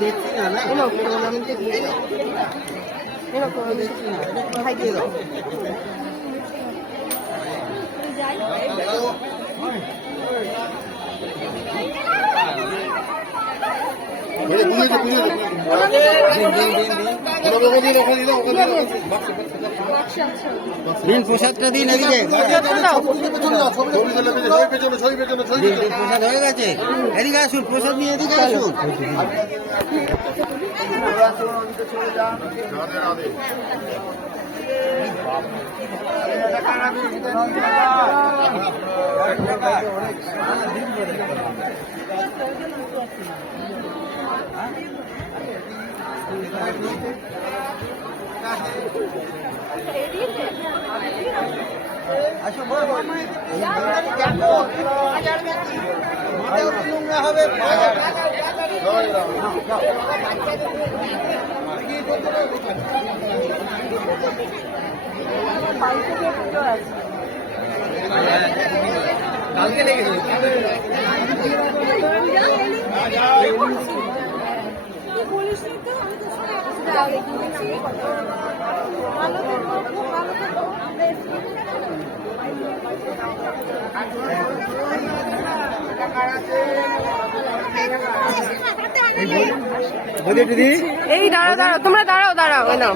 দেখছি না না ভাই দিয়ে দাও দিন প্রসাদটা দিন এদিকে। প্রসাদ হয়ে গেছে। এদিকে আসুন প্রসাদ নিয়ে এদিকে আসুন। নোংরা হবে কালকে দিদি এই দাঁড়াও দাঁড়াও তোমরা দাঁড়াও দাঁড়াও এই নাও।